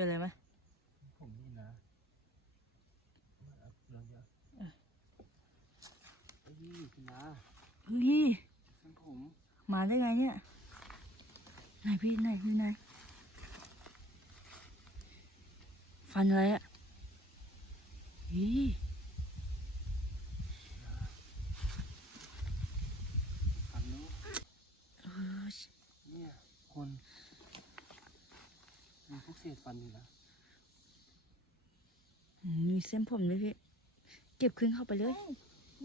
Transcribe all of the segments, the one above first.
ออะไรไหมผมนี่นะเราจะเฮ้ยคุณนาเฮ้ยเป็นผมมาได้ไงเนี่ยไหนพี่ไหนพี่ไหนฟันอะไรอะเฮ้ยฟันนู้เออเนี่ยคนมีพวกเศษฟันอยู่นะมีเส้นผมด้วยพี่ เก็บขึ้นเข้าไปเลย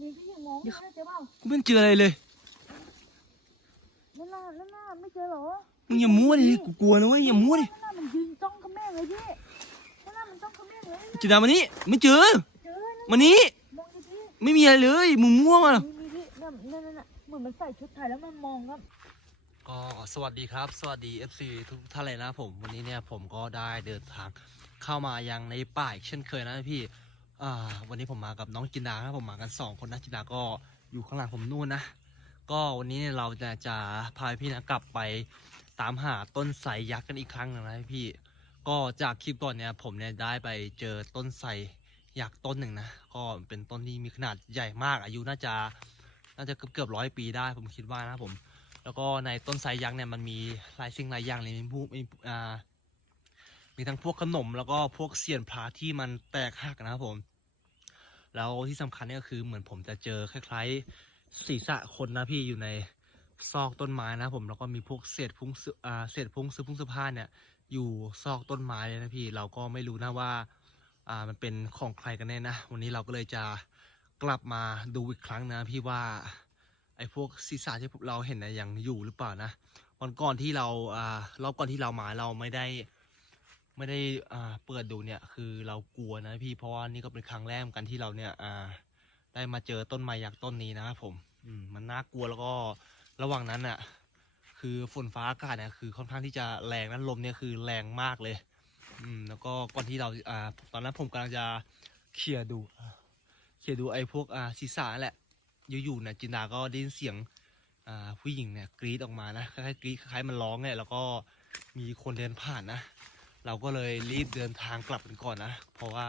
นี่พี่ยังมองไม่ได้เจอเปล่ากูไม่เจออะไรเลยนั่นน่ะนั่นน่ะไม่เจอเหรอ มึงอย่ามั่วดิ กูกลัวนะเว้ยอย่ามั่วดินั่นน่ะมันยืนจ้องกับแม่เลยพี่นั่นน่ะมันจ้องกับแม่เลยจินดามานี่ไม่เจอเจอนั่นมานี่มองดิพี่ไม่มีอะไรเลย มึงมั่วมานี่นี่พี่นั่นนั่นนั่นน่ะเหมือนมันใส่ชุดไทยแล้วมันมองครับ ก็สวัสดีครับ สวัสดี FC ทุกท่านเลยนะผมวันนี้เนี่ยผมก็ได้เดินทางเข้ามายังในป่าอีกเช่นเคยนะพี่อ่าวันนี้ผมมากับน้องจินดานะผมมากันสองคนนะจินดาก็อยู่ข้างหลังผมนู่นนะ ก็วันนี้เนี่ยเราจะจะพาพี่นะกลับไปตามหาต้นไทรยักษ์กันอีกครั้งหนึงนะพี่ ก็จากคลิปก่อนเนี่ยผมเนี่ยได้ไปเจอต้นไทรยักษ์ต้นหนึ่งนะก็เป็นต้นที่มีขนาดใหญ่มากอายุน่าจะน่าจะเกือบเกือบร้อยปีได้ผมคิดว่านะผม แล้วก็ในต้นไทรยักษ์เนี่ยมันมีหลายสิ่งหลายอย่างเลยมีพวกมีอ่ามีทั้งพวกขนมแล้วก็พวกเสียนพระที่มันแตกหักนะครับผม แล้วที่สำคัญเนี่ยก็คือเหมือนผมจะเจอคล้ายๆศีรษะคนนะพี่อยู่ในซอกต้นไม้นะผมแล้วก็มีพวกเศษพุงอ่าเศษพุงเสื้อพุงสื้อผ้าเนี่ย อยู่ซอกต้นไม้เลยนะพี่ เราก็ไม่รู้นะว่าอ่ามันเป็นของใครกันแน่นะ วันนี้เราก็เลยจะกลับมาดูอีกครั้งนะพี่ว่า ไอ้พวกศีรษะที่เราเห็นนะยังอยู่หรือเปล่านะวันก่อนที่เราอ่ารอบก่อนที่เรามาเราไม่ได้ ไม่ได้อ่าเปิดดูเนี่ย คือเรากลัวนะพี่เพราะว่านี่ก็เป็นครั้งแรกกันที่เราเนี่ยอ่าได้มาเจอต้นไม้ยักษ์ต้นนี้นะครับผม อืมมันน่ากลัวแล้วก็ระหว่างนั้นน่ะ คือฝนฟ้าอากาศเนี่ยคือค่อนข้างที่จะแรงนั้นลมเนี่ยคือแรงมากเลย อืม แล้วก็ก่อนที่เราอ่าตอนนั้นผมกำลังจะเคลียร์ดูเคลียร์ดูไอ้พวกอ่าศีรษะแหละ อยู่ๆเนี่ยจินดาก็ได้ยินเสียงผู้หญิงเนี่ยกรีดออกมานะคล้ายๆกรีดคล้ายๆมันร้องเนี่ยแล้วก็มีคนเดินผ่านนะ เราก็เลยรีบเดินทางกลับกันก่อนนะ เพราะว่า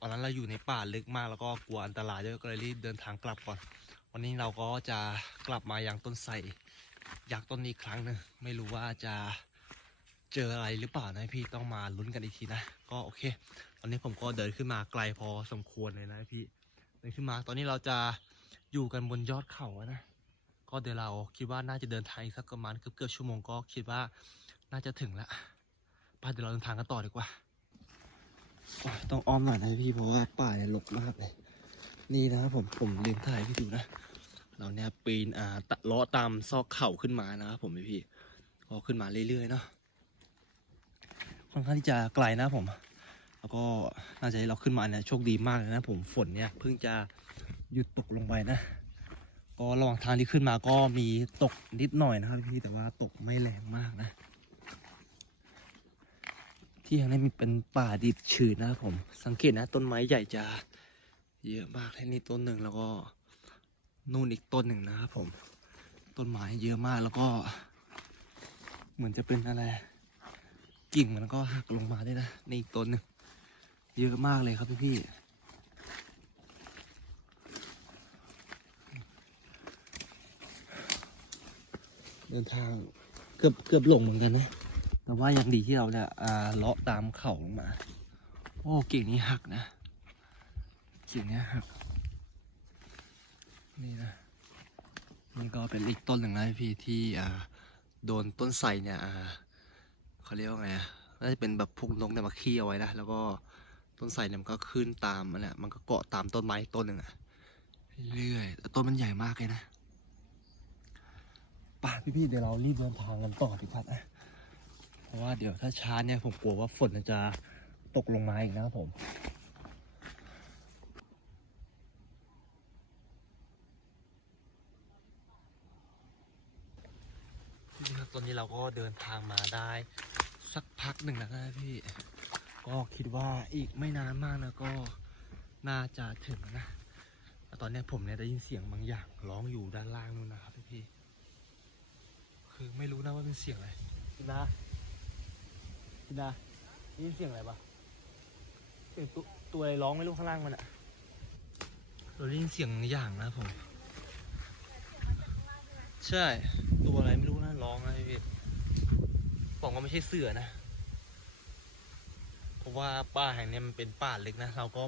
ตอนนั้นเราอยู่ในป่าลึกมากแล้วก็กลัวอันตรายด้วยก็เลยรีบเดินทางกลับก่อน วันนี้เราก็จะกลับมายังต้นไทรยักษ์ต้นนี้ครั้งหนึ่งไม่รู้ว่าจะเจออะไรหรือเปล่านะพี่ต้องมาลุ้นกันอีกทีนะก็โอเค ตอนนี้ผมก็เดินขึ้นมาไกลพอสมควรเลยนะพี่เดินขึ้นมาตอนนี้เราจะ อยู่กันบนยอดเขานะ ก็เดี๋ยวเราคิดว่าน่าจะเดินทางอีกสักประมาณเกือบเกือบชั่วโมงก็คิดว่าน่าจะถึงแล้วไปเดี๋ยวเราเดินทางกันต่อดีกว่า ต้องอ้อมหน่อยนะพี่เพราะว่าป่าเนี่ยรกมากเลย นี่นะครับผมผมลืมถ่ายพี่ดูนะ เราเนี่ยปีนอ่าตะเลาะตามซอกเข่าขึ้นมานะครับผมพี่ก็ขึ้นมาเรื่อยๆเนาะค่อนข้างที่จะไกลนะผม แล้วก็น่าจะให้เราขึ้นมาเนี่ยโชคดีมากเลยนะผมฝนเนี่ยเพิ่งจะ หยุดตกลงไปนะ ก็ระหว่างทางที่ขึ้นมาก็มีตกนิดหน่อยนะครับพี่แต่ว่าตกไม่แรงมากนะ ที่แห่งนี้มีเป็นป่าดิบชื้นนะครับผม สังเกตนะ ต้นไม้ใหญ่จะเยอะมากแค่นี้ต้นหนึ่งแล้วก็นู่นอีกต้นหนึ่งนะครับผม ต้นไม้เยอะมากแล้วก็ เหมือนจะเป็นอะไร กิ่งมันก็หักลงมาด้วยนะในอีกต้นหนึ่งเยอะมากเลยครับพี่พี่ เดินทางเกือบเกือบหลงเหมือนกันนะ แต่ว่ายังดีที่เราเนี่ยอ่าเลาะตามเขาลงมา โอ้เก่งนี้หักนะ เก่งนี้หัก นี่นะนี่ก็เป็นอีกต้นหนึ่งนะพี่ที่อ่าโดนต้นไทรเนี่ยอ่าเขาเรียกว่าไงอะน่าจะเป็นแบบพวกนกเนี่ยมาขี้เอาไว้นะ แล้วก็ต้นไทรเนี่ยมันก็ขึ้นตามมันเนี่ยมันก็เกาะตามต้นไม้ต้นหนึ่งอะเรื่อยแต่ต้นมันใหญ่มากเลยนะ ป่ะพี่ๆเดี๋ยวเรารีบเดินทางกันต่อดีกว่านะเพราะว่าเดี๋ยวถ้าช้าเนี่ยผมกลัวว่าฝนจะตกลงมาอีกนะครับผมตอนนี้เราก็เดินทางมาได้สักพักหนึ่งแล้วนะพี่ ก็คิดว่าอีกไม่นานมากนะก็น่าจะถึงนะ ตอนนี้ผมเนี่ยได้ยินเสียงบางอย่างร้องอยู่ด้านล่างนู่นนะครับพี่ คือไม่รู้นะว่าเป็นเสียงอะไรนะนะได้ยินเสียงอะไรปะเสียงตัวตัวอะไรร้องไม่รู้ข้างล่างมันอะเราได้ยินเสียงอย่างนะผม ใช่ ตัวอะไรไม่รู้นะร้องนะพี่บอกว่าไม่ใช่เสือนะ เพราะว่าป่าแห่งเนี้ยมันเป็นป่าลึกนะ เราก็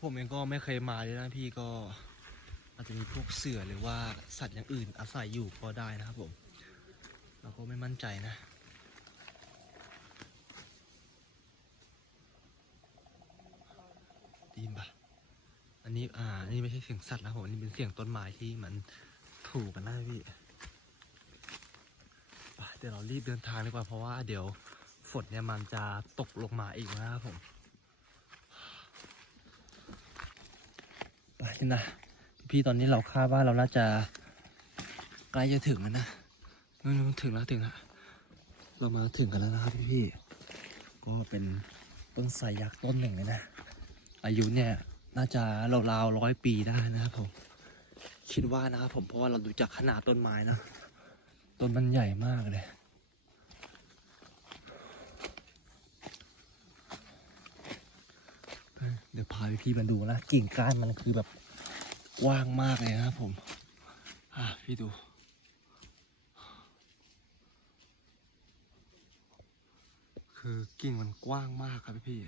ผมเองก็ไม่เคยมาเลยนะพี่ก็ อาจจะมีพวกเสือหรือว่าสัตว์อย่างอื่นอาศัยอยู่ก็ได้นะครับผม เราก็ไม่มั่นใจนะด้ยินปะอันนี้อ่าอันนี้ไม่ใช่เสียงสัตว์นะผมอันนี้เป็นเสียงต้นไม้ที่มันถูกกันนะพี่ไปเดี๋ยวเรารีบเดินทางดีกว่าเพราะว่าเดี๋ยวฝนเนี่ยมันจะตกลงมาอีกนะครับผมไปนะ พี่ตอนนี้เราคาดว่าเราน่าจะใกล้จะถึงแล้วนะนู่นถึงแล้วถึงแล้วเรามาถึงกันแล้วนะครับพี่พี่ๆก็เป็นต้นไทรยักษ์ต้นหนึ่งเลยนะ อายุเนี่ยน่าจะราวๆร้อยปีได้นะครับผมคิดว่านะครับผมเพราะว่าเราดูจากขนาดต้นไม้นะต้นมันใหญ่มากเลยเดี๋ยวพาพี่ๆมาดูนะกิ่งก้านมันคือแบบ กว้างมากเลยนะครับผม อะพี่ดู คือกิ่งมันกว้างมากครับพี่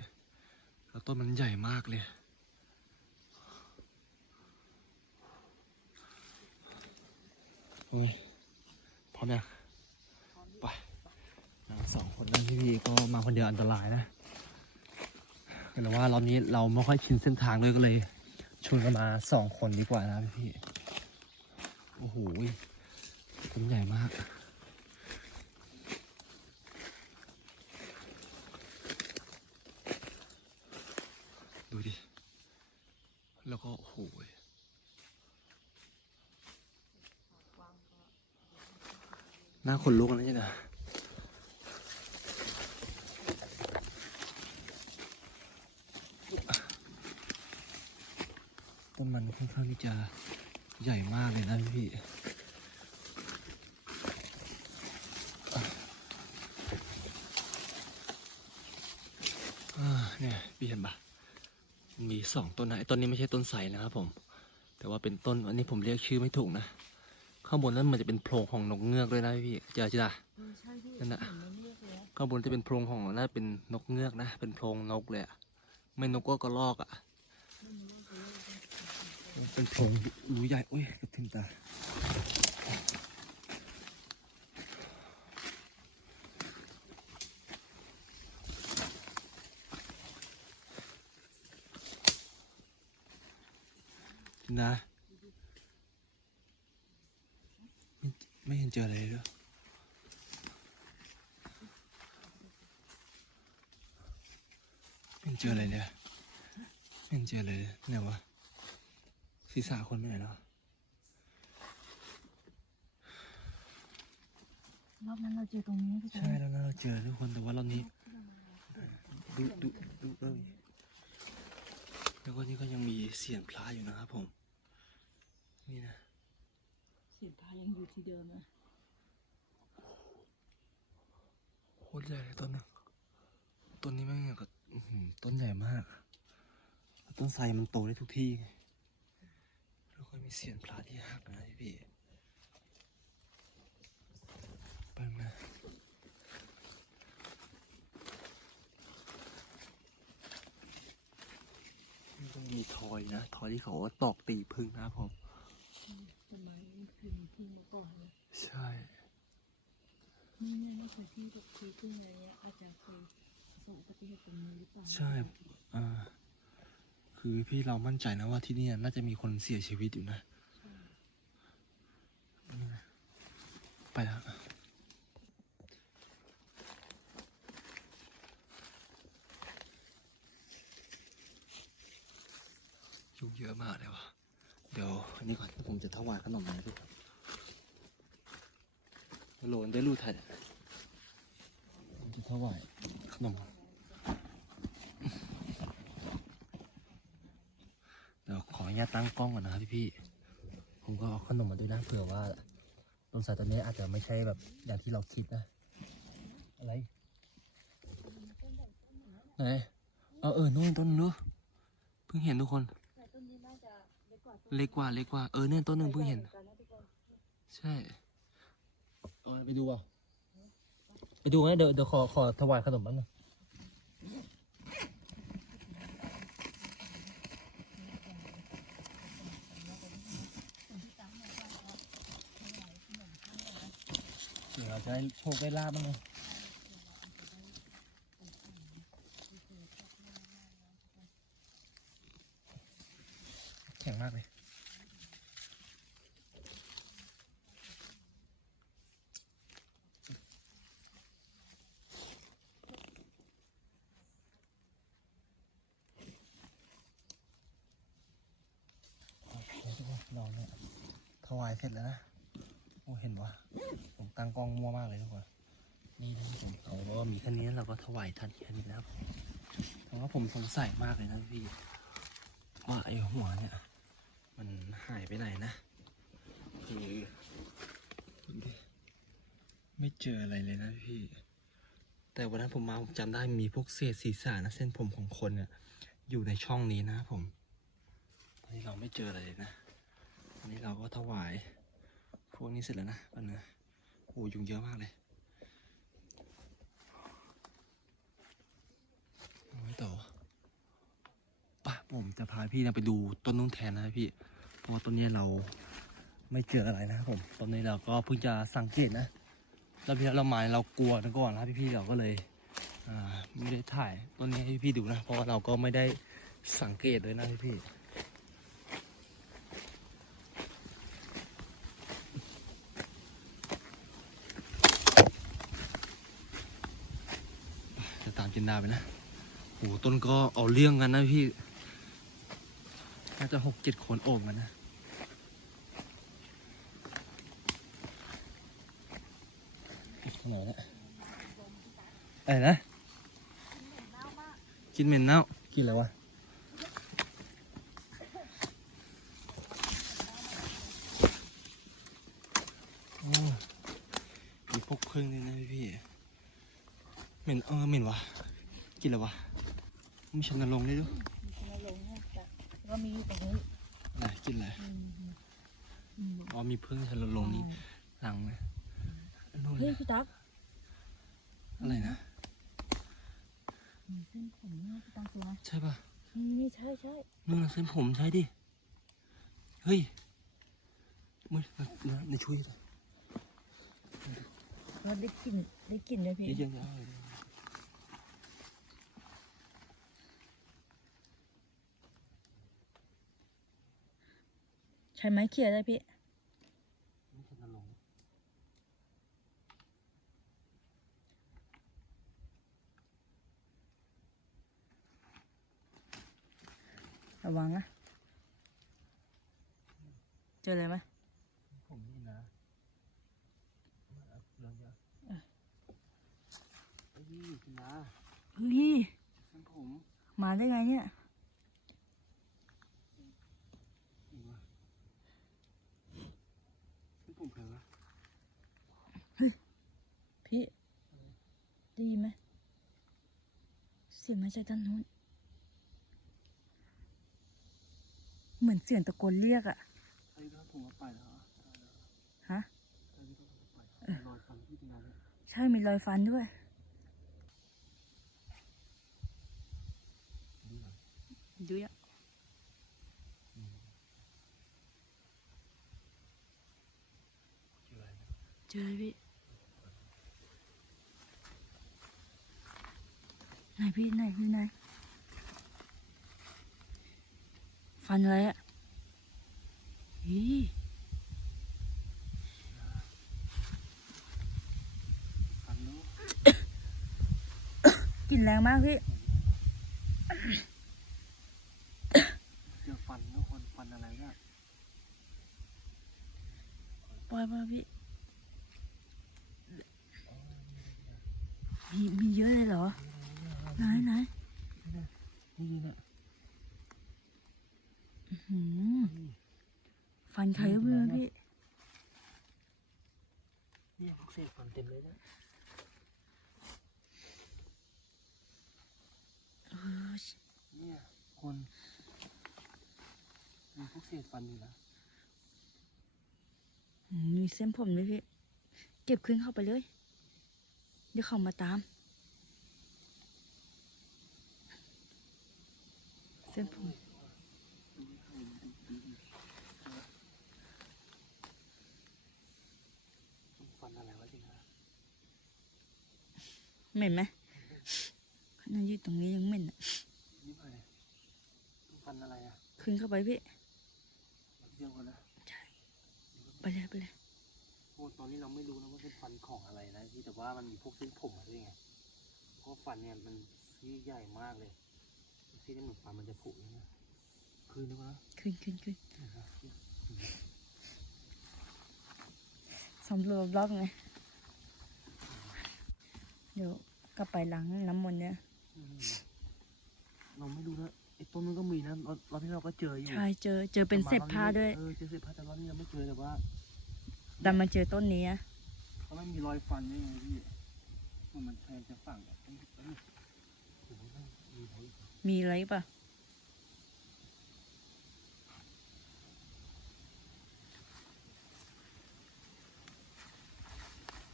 แล้วต้นมันใหญ่มากเลยโอ้ยพร้อมยังไปสองคนนั่นพี่ๆก็มาคนเดียวอันตรายนะแต่ว่า รอบนี้เราไม่ค่อยชินเส้นทางด้วยก็เลย ชวนกันมาสองคนดีกว่านะพี่ โอ้โหต้นใหญ่มากดูดิ แล้วก็โอ้โหหน้าขนลุกนะเนี่นะ นมันค่อนข้างที่จะใหญ่มากเลยนะพี่อ่าเนี่ยพี่เห็นปะมันมีสองต้นนะไอ้ต้นนี้ไม่ใช่ต้นไทรนะครับผม แต่ว่าเป็นต้นอันนี้ผมเรียกชื่อไม่ถูกนะ ข้างบนนั้นมันจะเป็นโพรงของนกเงือกด้วยนะพี่เจอจิล่ะเออใช่พี่นั่นน่ะเห็มันเรียกเลยอะข้างบนจะเป็นโพรงของน่าเป็นนกเงือกนะ เป็นโพรงนกเลยอะไม่นกก็กระรอกอะ ไม่รู้ว่าเขาเรียกอะไร เป็นโพรงรูใหญ่โอ้ยกระทิมตานะไม่ไม่เห็นเจออะไรเลยหรอไม่เจออะไรเลยไม่เห็นเจออะไรเลยไหนวะ ศีรษะคนไปไหนแล้วรอบนั้นเราเจอตรงนี้พี่ใช่แล้วนะเราเจอทุกคนแต่ว่ารอบนี้ดูดูดูเอ้ยแล้วก็นี่ก็ยังมีเสียงพระอยู่นะครับผม นี่นะ เสียงพายังอยู่ที่เดิมนะโคตรใหญ่เลยต้นนึงต้นนี้แม่งอย่างกับอื้อหือต้นใหญ่มาก ต้นไทรมันโตได้ทุกที่ ไงแล้วก็มีเสียงพระที่หักนะพี่แปังนะมันต้องมีทอยนะ ทอยที่เขาว่าตอกตีพึ่งนะครับผมประมาณนี้คือมีที่มาก่อนนะใช่นี่เนี่ยไม่เคยที่เคยขึ้นอะไรเงี้ยอาจจะเคยประสบอุบัติเหตุตรงนี้หรือเปล่าใช่อ่า คือพี่เรามั่นใจนะว่าที่นี่น่าจะมีคนเสียชีวิตอยู่นะ ไปแล้วยุงเยอะมากเลยวะเดี๋ยวอันนี้ก่อนผมจะถวายขนมนะพี่โหลนได้รูดไทยผมจะถวายขนม เดี๋ยวขออนุ ญาตตั้งกล้องก่อนนะครับพี่ๆผมก็เอาขนมมาด้วยนะเผื่อว่าต้นสายต้นนี้อาจจะไม่ใช่แบบอย่างที่เราคิดนะ อะไร ไหน เออเออนู่นต้นนึงดูเพิ่งเห็นทุกคนต้นนี้น่าจะเล็กกว่าเล็กกว่าเล็กกว่า เออเนี่ยต้นหนึ่งเพิ่งเห็น ใช่เอาไปดูอะไปดูนะเดี๋ยวเดี๋ยวขอขอถวายขนมบนึงเดี๋ เราจะได้โชคได้ลาบบ้างไงแข็งมากเลยเราเนี่ยถวายเสร็จแล้วนะ โอ้เห็นวะผมตั้งกล้องมั่วมากเลยทุกคนนี่นะผมเราก็มีแค่นี้เราก็ถวายท่านแค่นี้นะครับแต่ว่าผมสงสัยมากเลยนะพี่ว่าไอ้หัวเนี่ย มันหายไปไหนนะคือดูดิไม่เจออะไรเลยนะพี่ แต่วันนั้นผมมาผมจำได้มีพวกเศษศีรษะนะเส้นผมของคนเนี่ย อยู่ในช่องนี้นะครับผม ตอนนี้เราไม่เจออะไรเลยนะอันนี้เราก็ถวาย พวกนี้เสร็จแล้วนะกันนะโอ้ยุงเยอะมากเลยไว้ต่อป่ะผมจะพาพี่นะไปดูต้นนู้นแทนนะพี่ เพราะว่าต้นนี้เราไม่เจออะไรนะผมต้นนี้เราก็เพิ่งจะสังเกตนะแล้วพี่เราหมายเรากลัวนะก่อนนะพี่ๆเราก็เลยไม่ได้ถ่ายต้นนี้ให้พี่ดูนะ เพราะว่าเราก็ไม่ได้สังเกตเลยนะพี่ๆ จะตามจิ นดาไปนะโอ้ต้นก็เอาเรื่องกันนะพี่ น่าจะหกเจ็ดคนโอบกันนะทาไหนเนี่ยอะไรนะ กินเหม็นเน่า กินอะไรวะมีพวกพึ่งด้วยนะพี่ เหม็นเออเหม็นวะ กินอะไรวะไม่ชันนลงค์เลยดูมีคนมาลงเนี่ยแต่ก็มีอยู่ตรงนี้ไหนกินอะไรอืมอืมอ๋อมีพึ่งชันนลงค์นี่หลังนะอันนู่นเฮ้ยนะพี่ตั๊กอะไรนะมีเส้นผมเนี่ยพี่ตั๊กตัวใช่ปะนี่นี่ใช่ใช่นู่นนะเส้นผมใช่ดิเฮ้ยมึงนะในช่วยเลยเราได้กลิ่นได้กลิ่นเลยพี่เดี๋ยวยังยังเลย ใช้ไม้เขี่ยได้พี่ไม่ชันนลงค์ระวังนะ เจออะไรไหมผมนี่นะเรื่องเยอะเฮ้ยกินนะเฮ้ยเส้นผม มาได้ไงเนี่ย อีกวะเส้นผมใครวะ พี่ได้ยินไหมเสี ยงมาจากด้านนู้น เหมือนเสียงตะโกนเรียกอะใครก็ผมมาไปแล้วเหรอฮะใครก็ผมมาไปรอยฟันที่ตรงนั้นเลยใช่มีรอยฟันด้วย ดูหน่อยดูอะเจออะไรนะเจอเลยพี่ไหน พี่ไหนพี่ไหนฟันอะไรอะอีฟันเนาะกลิ่นแรงมากพี่เจอฟันทุกคนฟันอะไรเนี่ยปล่อยมาพี่ มีมีเยอะเลยเหรอ ไหนไหนนี่นะฟันใครก็ไม่พี่เนี่ยพวกเศษฟันเต็มเลยนะเนี่ยคนมีพวกเศษฟันอยู่นะมีเส้นผมด้วยพี่ เก็บขึ้นเข้าไปเลย เดี๋ยวเขามาตาม ส้นผมฟันอะไรวะจินะเหม็นไหมขนาดอยู่ตรงนี้ยังเหม็นอะนี่ไปฟันอะไรอะขึ้นเข้าไปพี่เดียวกันนะไปเลยไปเลยโอ้ตอนนี้เราไม่รู้นะว่าเป็นฟันของอะไรนะพี่แต่ว่ามันมีพวกเส้นผมมาด้วยไงเพราะฟันเนี่ยมันซี่ใหญ่มากเลย ซี่นี่เหมือนฟันมันจะผุเลยนะคืนนึกว่าขึ้นขึ้นขึ้นนะครับสำรวจรอบไงเดี๋ยวกลับไปล้างน้ำมนต์เนี่ยเราไม่รู้นะไอ้ต้นนั้นก็มีนะรอบรอบที่เราก็เจออยู่ใช่เจอ เจอเป็นเศษผ้าด้วยเออเจอเศษผ้าแต่รอบนี้เราไม่เจอแต่ว่าดันมาเจอต้นนี้อะเขาไม่มีรอยฟันด้วยไงพี่มันมันแทงจะฝั่งแบบเอ้ยเอ้ยโอ้โหมีอะไรอีก มีอะไรปะ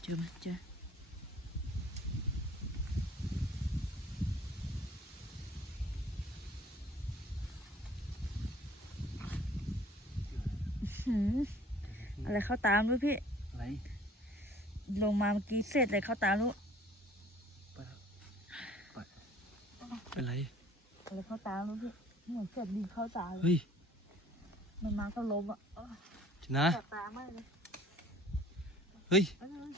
เจอไหมเจอหืมอะไรเข้าตามรู้พี่ อะไร ลงมาเมื่อกี้เสร็จเลยเข้าตามรู้ไปไปเป็นไร อะไรเข้าตามรู้พี่เหมือนเสร็จดินเข้าตาเลยเฮ้ยมันมาก็ล้มอะเออชนะแสบตามากเลยเฮ้ยเอ้ยเอ้ย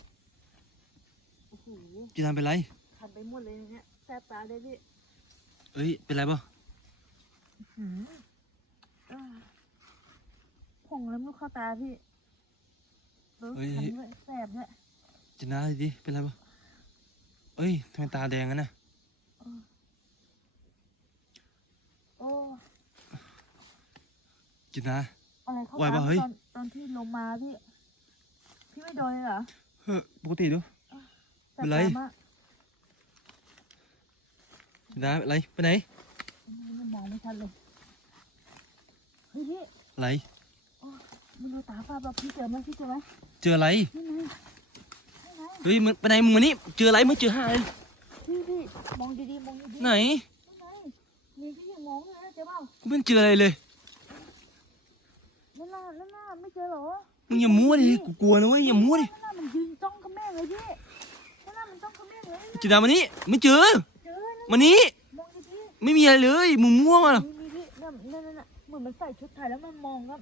โอ้โหจีนันเป็นไรคันไปหมดเลยเนี่ยแสบตาเลยพี่เฮ้ยเป็นไรเปล่าหืมอ่าผงแล้วมันเข้าตาพี่เออคันด้วยแสบเนี่ยจีนันดิเป็นไรเปล่าเอ้ยทำไมตาแดงกันนะโอ้ จีนันอะไรเข้าไหวตาปะเฮ้ย ตอนตอนที่ลงมาพี่ พี่ไม่โดนเลยเหรอเฮ้ยปกติดูแสเป็นบไร ตามากจีนันเป็นไรไปไหนมันมองไม่ชัดเลย เฮ้ยพี่อะไรไม่รู้ตาฟ้าแบบพี่เจอไหมพี่เจอไหมเจออะไรนี่ไงนี่ไงเฮ้ยมึงไปไหนมึงมานี่เจออะไรไม่เจอหาเลยพี่พี่มองดีๆมองดีๆไหนนี่ไง มีพี่ยังมองเลยนะเจอเปล่ากูไม่เจออะไรเลยนั่นน่ะนั่นน่ะไม่เจอเหรอมึงอย่ามั่วดิกูกลัวนะเว้ยอย่ามั่วดินั่นน่ะมันยืนจ้องกับแม่เลยพี่นั่นน่ะมันจ้องกับแม่เลยจีนันมานี่ไม่เจอเจอนั่นมานี่มองดีไม่มีอะไรเลยมึงมั่วมาๆมีมีพี่นั่นนั่นนั่นน่ะเหมือนมันใส่ชุดไทยแล้วมันมองครับ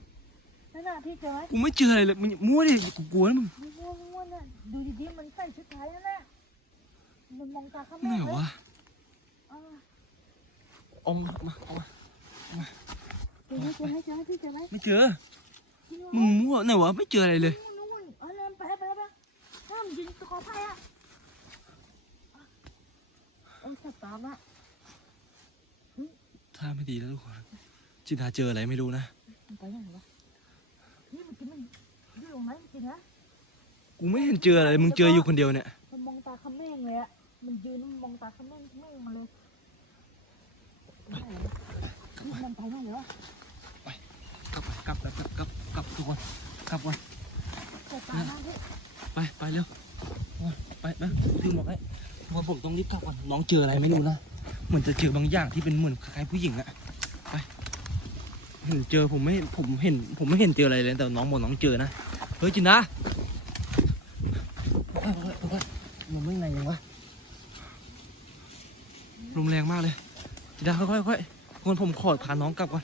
นั่นน่ะพี่เจอไหมกูไม่เจออะไรเลยมึงอย่ามั่วดิกูกลัวนะมึงมันม่วงม่วงน่ะดูดีๆมันใส่ชุดไทยนั่นน่ะมันมองตาข้างไหนแม่เลยวะอ่าเอามาเอามาเอามาเจอไหมเจอไหมเจอไหมพี่เจอไหมไม่เจอ พี่ว่ามึงมั่วไหนวะไม่เจออะไรเลย นู่นนู่นเอาเลยไปไปไปถ้ามันยืนตะคอไพ่อะเออสับตามอะท่าไม่ดีแล้วทุกคนจินดาเจออะไรไม่รู้นะมันไปไหนวะนี่มันกินมันอยู่ตรงไหนจริงนะกูไม่เห็นเจออะไรมึงเจออยู่คนเดียวเนี่ยมันมองตาขม้งเลยอะมันยืนมันมองตาขม้งขม้งมาเลยไปไหนวะนี่ มันไปไหนเลยวะกลับกลับกลับกลับกลับทุกคนกลับก่อนไปไปเร็วไปไปถือหมวกให้ทุกคนผมต้องรีบกลับก่อนน้องเจออะไรไม่รู้นะเหมือนจะเจอบางอย่างที่เป็นเหมือนคล้ายผู้หญิงอะไปเห็นเจอผมไม่ผมเห็นผมไม่เห็นเจออะไรเลยแต่น้องบอกน้องเจอนะเฮ้ยจินดาเฮ้ยเฮ้ยเฮ้ยลมไม่แรงยังวะลมแรงมาก เลยจินดาค่อยๆค่อยๆคนผมขอพาน้องกลับก่อน